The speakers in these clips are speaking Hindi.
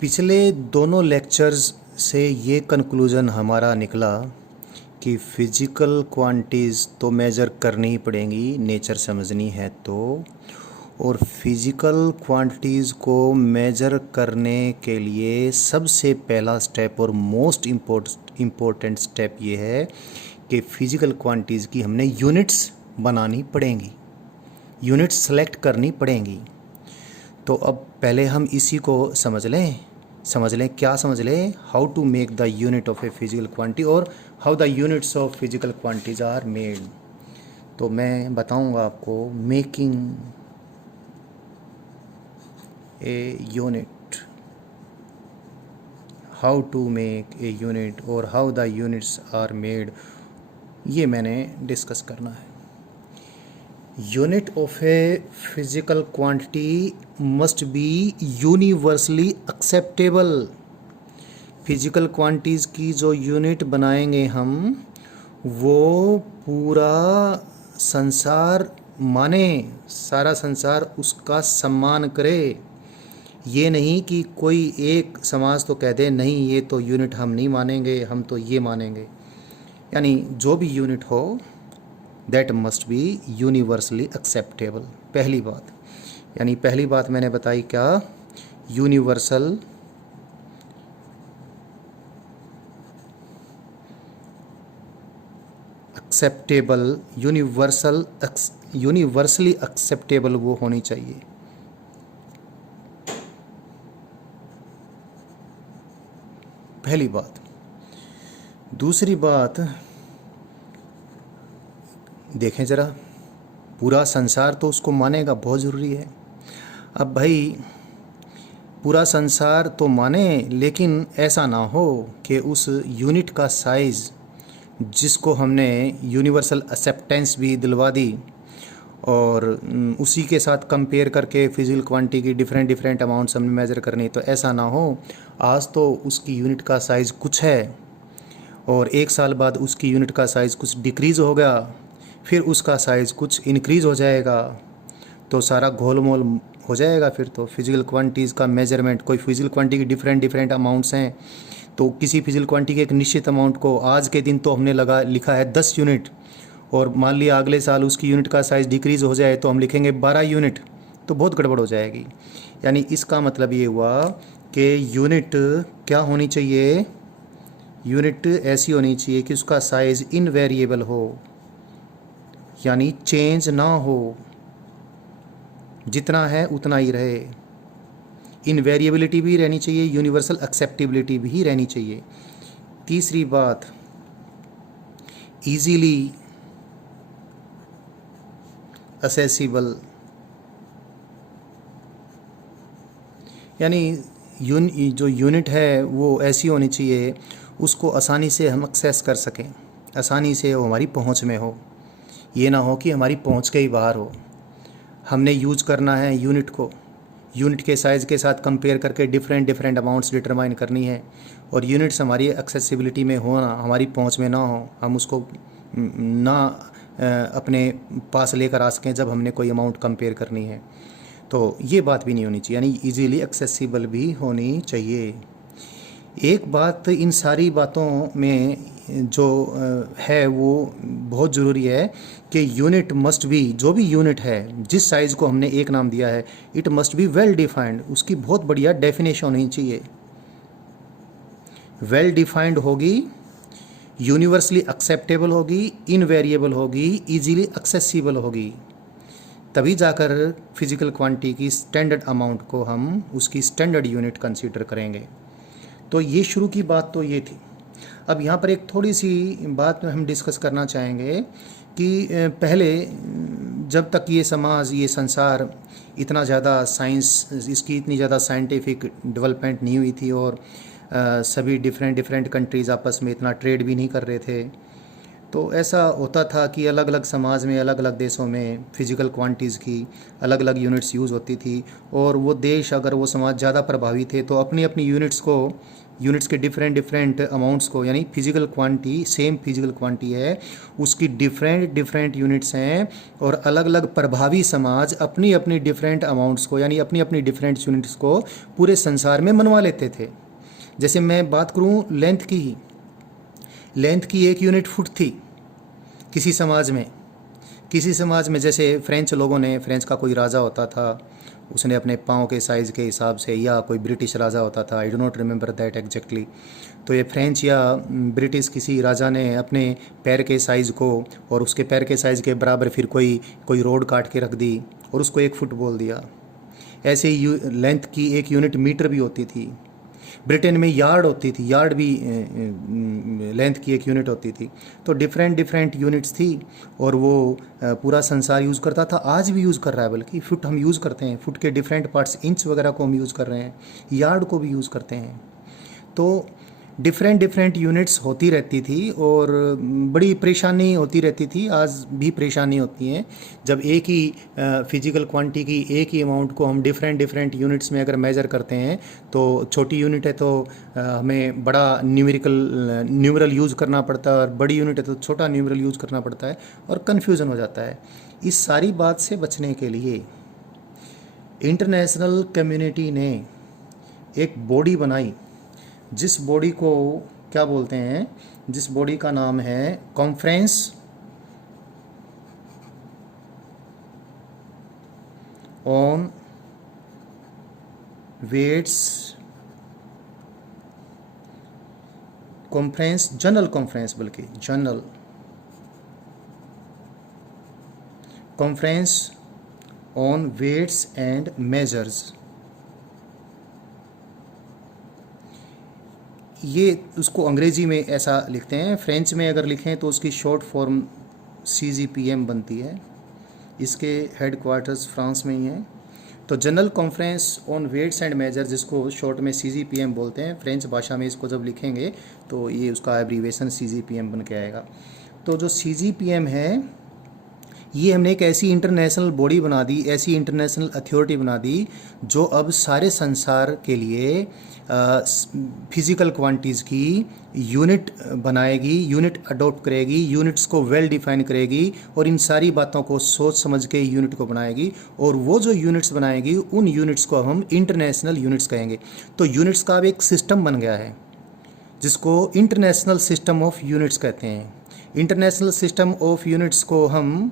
पिछले दोनों लेक्चर्स से ये कंक्लूज़न हमारा निकला कि फ़िज़िकल क्वांटिटीज़ तो मेज़र करनी ही पड़ेंगी, नेचर समझनी है तो। और फिज़िकल क्वांटिटीज़ को मेज़र करने के लिए सबसे पहला स्टेप और मोस्ट इम्पोर्टेंट स्टेप ये है कि फ़िज़िकल क्वांटिटीज़ की हमने यूनिट्स बनानी पड़ेंगी, यूनिट्स सेलेक्ट करनी पड़ेंगी। तो अब पहले हम इसी को समझ लें क्या समझ लें, how to make the unit of a physical quantity और how the units of physical quantities are made. तो मैं बताऊंगा आपको making a unit, how to make a unit और how the units are made, ये मैंने डिस्कस करना है। Unit of a physical quantity must be universally acceptable. Physical quantities की जो यूनिट बनाएंगे हम, वो पूरा संसार माने, सारा संसार उसका सम्मान करे। ये नहीं कि कोई एक समाज तो कह दे नहीं ये तो यूनिट हम नहीं मानेंगे, हम तो ये मानेंगे। यानी जो भी यूनिट हो that must be universally acceptable. पहली बात, यानी पहली बात मैंने बताई क्या, यूनिवर्सल एक्सेप्टेबल, यूनिवर्सली एक्सेप्टेबल वो होनी चाहिए। पहली बात। दूसरी बात देखें ज़रा, पूरा संसार तो उसको मानेगा, बहुत ज़रूरी है। अब भाई पूरा संसार तो माने, लेकिन ऐसा ना हो कि उस यूनिट का साइज़ जिसको हमने यूनिवर्सल एक्सेप्टेंस भी दिलवा दी और उसी के साथ कंपेयर करके फिजिकल क्वांटिटी की डिफरेंट अमाउंट्स हमने मेज़र करनी, तो ऐसा ना हो आज तो उसकी यूनिट का साइज़ कुछ है और एक साल बाद उसकी यूनिट का साइज़ कुछ डिक्रीज़ हो गया, फिर उसका साइज़ कुछ इंक्रीज़ हो जाएगा, तो सारा घोलमोल हो जाएगा। फिर तो फिजिकल क्वांटिटीज़ का मेजरमेंट, कोई फिजिकल क्वांटिटी की डिफरेंट अमाउंट्स हैं, तो किसी फिजिकल क्वांटिटी के एक निश्चित अमाउंट को आज के दिन तो हमने लिखा है 10 यूनिट, और मान लिया अगले साल उसकी यूनिट का साइज़ डिक्रीज़ हो जाए तो हम लिखेंगे 12 यूनिट, तो बहुत गड़बड़ हो जाएगी। यानी इसका मतलब ये हुआ कि यूनिट क्या होनी चाहिए, यूनिट ऐसी होनी चाहिए कि उसका साइज़ इनवेरिएबल हो, यानी चेंज ना हो, जितना है उतना ही रहे। इनवेरिएबिलिटी भी रहनी चाहिए, यूनिवर्सल एक्सेप्टेबिलिटी भी रहनी चाहिए। तीसरी बात, इजीली असेसिबल, यानी जो यूनिट है वो ऐसी होनी चाहिए उसको आसानी से हम एक्सेस कर सकें, आसानी से वो हमारी पहुंच में हो। ये ना हो कि हमारी पहुंच के ही बाहर हो। हमने यूज करना है यूनिट को, यूनिट के साइज़ के साथ कंपेयर करके डिफरेंट अमाउंट्स डिटरमाइन करनी है, और यूनिट्स हमारी एक्सेसिबिलिटी में हो ना, हमारी पहुंच में ना हो, हम उसको ना अपने पास लेकर आ सकें जब हमने कोई अमाउंट कंपेयर करनी है, तो ये बात भी नहीं होनी चाहिए। यानी इजीली एक्सेसिबल भी होनी चाहिए। एक बात इन सारी बातों में जो है वो बहुत ज़रूरी है कि यूनिट मस्ट बी, जो भी यूनिट है, जिस साइज़ को हमने एक नाम दिया है, it must be well defined, उसकी बहुत बढ़िया डेफिनेशन होनी चाहिए। वेल डिफाइंड होगी, यूनिवर्सली एक्सेप्टेबल होगी, इनवेरिएबल होगी, इजीली एक्सेसिबल होगी, तभी जाकर फिजिकल क्वांटिटी की स्टैंडर्ड अमाउंट को हम उसकी स्टैंडर्ड यूनिट कंसीडर करेंगे। तो ये शुरू की बात तो ये थी। अब यहाँ पर एक थोड़ी सी बात हम डिस्कस करना चाहेंगे कि पहले जब तक ये समाज, ये संसार इतना ज़्यादा साइंस, इसकी इतनी ज़्यादा साइंटिफिक डेवलपमेंट नहीं हुई थी और सभी डिफरेंट कंट्रीज़ आपस में इतना ट्रेड भी नहीं कर रहे थे, तो ऐसा होता था कि अलग अलग समाज में, अलग अलग देशों में फिजिकल क्वांटिटीज़ की अलग अलग यूनिट्स यूज़ होती थी, और वो देश अगर वो समाज ज़्यादा प्रभावी थे तो अपनी अपनी यूनिट्स को यूनिट्स के डिफरेंट डिफरेंट अमाउंट्स को, यानी physical quantity same physical quantity है, उसकी डिफरेंट डिफरेंट यूनिट्स हैं, और अलग अलग प्रभावी समाज अपनी अपनी डिफरेंट अमाउंट्स को, यानी अपनी अपनी डिफरेंट यूनिट्स को पूरे संसार में मनवा लेते थे। जैसे मैं बात करूं लेंथ की ही, लेंथ की एक यूनिट फुट थी किसी समाज में। किसी समाज में जैसे फ्रेंच लोगों ने, फ्रेंच का कोई राजा होता था, उसने अपने पाँव के साइज़ के हिसाब से, या कोई ब्रिटिश राजा होता था, I do not remember that exactly, तो ये फ्रेंच या ब्रिटिश किसी राजा ने अपने पैर के साइज़ को और उसके पैर के साइज़ के बराबर फिर कोई कोई रोड काट के रख दी और उसको 1 फुट बोल दिया। ऐसे ही लेंथ की एक यूनिट मीटर भी होती थी। ब्रिटेन में यार्ड होती थी, यार्ड भी लेंथ की एक यूनिट होती थी। तो डिफरेंट डिफरेंट यूनिट्स थी और वो पूरा संसार यूज़ करता था, आज भी यूज़ कर रहा है। बल्कि फुट हम यूज़ करते हैं, फुट के डिफरेंट पार्ट्स, इंच वगैरह को हम यूज़ कर रहे हैं, यार्ड को भी यूज़ करते हैं। तो डिफरेंट डिफरेंट यूनिट्स होती रहती थी और बड़ी परेशानी होती रहती थी, आज भी परेशानी होती है। जब एक ही फिजिकल क्वांटिटी की एक ही अमाउंट को हम डिफरेंट डिफरेंट यूनिट्स में अगर मेज़र करते हैं, तो छोटी यूनिट है तो हमें बड़ा न्यूमरल यूज़ करना पड़ता है, और बड़ी यूनिट है तो छोटा न्यूमरल यूज़ करना पड़ता है और कन्फ्यूज़न हो जाता है। इस सारी बात से बचने के लिए इंटरनेशनल कम्युनिटी ने एक बॉडी बनाई, जिस बॉडी को क्या बोलते हैं, जिस बॉडी का नाम है conference on weights, conference, general conference, बल्कि general conference on weights and measures. ये उसको अंग्रेजी में ऐसा लिखते हैं, फ्रेंच में अगर लिखें तो उसकी शॉर्ट फॉर्म CGPM बनती है। इसके हेड क्वार्टर्स फ्रांस में ही हैं। तो general conference on weights and measure, जिसको शॉर्ट में CGPM बोलते हैं, फ्रेंच भाषा में इसको जब लिखेंगे तो ये उसका एब्रीवेशन CGPM बन के आएगा। तो जो CGPM है, ये हमने एक ऐसी इंटरनेशनल बॉडी बना दी, ऐसी इंटरनेशनल अथॉरिटी बना दी, जो अब सारे संसार के लिए फिज़िकल क्वांटिटीज़ की यूनिट बनाएगी, यूनिट अडॉप्ट करेगी, यूनिट्स को वेल डिफाइन करेगी, और इन सारी बातों को सोच समझ के यूनिट को बनाएगी। और वो जो यूनिट्स बनाएगी, उन यूनिट्स को हम इंटरनेशनल यूनिट्स कहेंगे। तो यूनिट्स का अब एक सिस्टम बन गया है, जिसको इंटरनेशनल सिस्टम ऑफ यूनिट्स कहते हैं। इंटरनेशनल सिस्टम ऑफ यूनिट्स को हम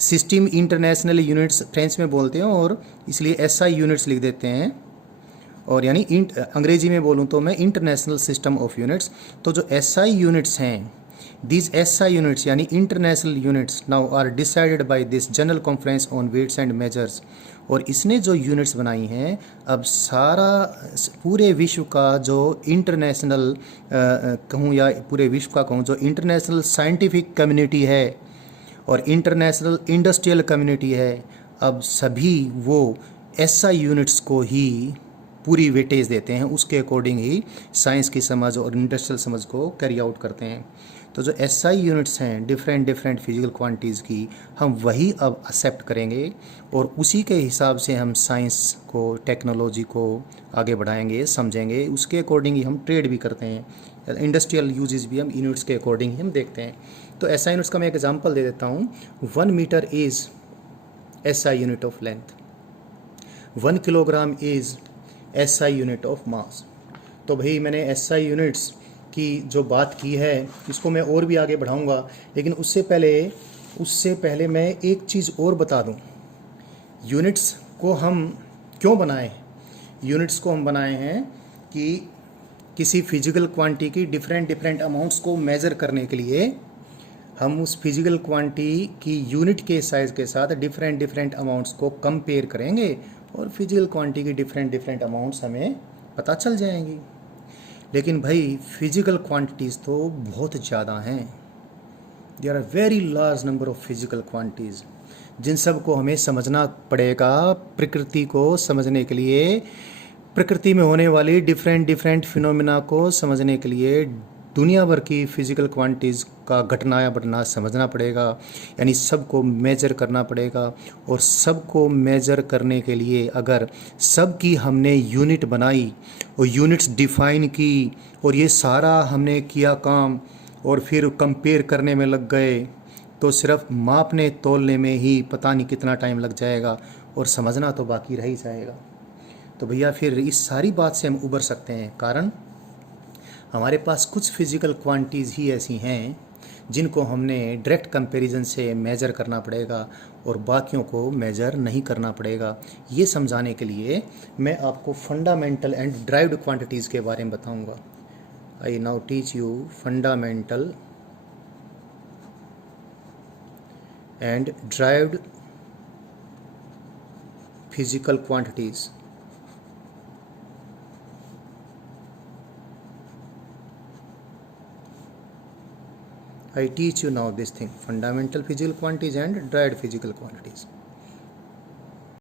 सिस्टम इंटरनेशनल यूनिट्स फ्रेंच में बोलते हैं, और इसलिए SI यूनिट्स लिख देते हैं। और यानी अंग्रेजी में बोलूँ तो मैं इंटरनेशनल सिस्टम ऑफ यूनिट्स। तो जो SI यूनिट्स हैं, दीज SI यूनिट्स यानी international units now are decided by this general conference on weights and measures. और इसने जो यूनिट्स बनाई हैं, अब सारा पूरे विश्व का जो इंटरनेशनल कहूँ या पूरे विश्व का कहूँ, जो इंटरनेशनल साइंटिफिक कम्युनिटी है और इंटरनेशनल इंडस्ट्रियल कम्युनिटी है, अब सभी वो SI यूनिट्स को ही पूरी वेटेज देते हैं, उसके अकॉर्डिंग ही साइंस की समझ और इंडस्ट्रियल समझ को कैरी आउट करते हैं। तो जो SI यूनिट्स हैं डिफरेंट डिफरेंट फिजिकल क्वांटिटीज़ की, हम वही अब एक्सेप्ट करेंगे और उसी के हिसाब से हम साइंस को, टेक्नोलॉजी को आगे बढ़ाएंगे, समझेंगे। उसके अकॉर्डिंग ही हम ट्रेड भी करते हैं, इंडस्ट्रियल यूजेस भी हम यूनिट्स के अकॉर्डिंग ही हम देखते हैं। तो SI यूनिट्स का मैं एक एग्जांपल दे देता हूँ। 1 metre is SI unit of length, 1 kilogram is SI unit of mass. तो भाई मैंने SI यूनिट्स की जो बात की है, इसको मैं और भी आगे बढ़ाऊंगा, लेकिन उससे पहले मैं एक चीज़ और बता दूं। यूनिट्स को हम क्यों बनाए? यूनिट्स को हम बनाए हैं कि किसी फिजिकल क्वांटिटी की डिफरेंट डिफरेंट अमाउंट्स को मेज़र करने के लिए हम उस फिजिकल क्वांटिटी की यूनिट के साइज़ के साथ डिफरेंट डिफरेंट अमाउंट्स को कंपेयर करेंगे और फिजिकल क्वांटिटी की डिफरेंट डिफरेंट अमाउंट्स हमें पता चल जाएंगी। लेकिन भाई फिजिकल क्वांटिटीज़ तो बहुत ज़्यादा हैं। There are very large number of physical quantities, जिन सब को हमें समझना पड़ेगा। प्रकृति को समझने के लिए, प्रकृति में होने वाली डिफरेंट डिफरेंट फिनोमिना को समझने के लिए, दुनिया भर की फिजिकल क्वांटिटीज़ का घटना या बढ़ना समझना पड़ेगा, यानी सबको मेजर करना पड़ेगा। और सबको मेजर करने के लिए अगर सब की हमने यूनिट बनाई और यूनिट्स डिफाइन की और ये सारा हमने किया काम और फिर कंपेयर करने में लग गए, तो सिर्फ मापने तोलने में ही पता नहीं कितना टाइम लग जाएगा और समझना तो बाकी रह ही जाएगा। तो भैया फिर इस सारी बात से हम उबर सकते हैं, कारण हमारे पास कुछ फिज़िकल क्वांटिटीज़ ही ऐसी हैं जिनको हमने डायरेक्ट कंपैरिजन से मेजर करना पड़ेगा और बाकियों को मेजर नहीं करना पड़ेगा। ये समझाने के लिए मैं आपको फंडामेंटल एंड ड्राइव्ड क्वांटिटीज़ के बारे में बताऊंगा। I now teach you fundamental and derived physical quantities. I teach you now this thing, fundamental physical quantities and derived physical quantities.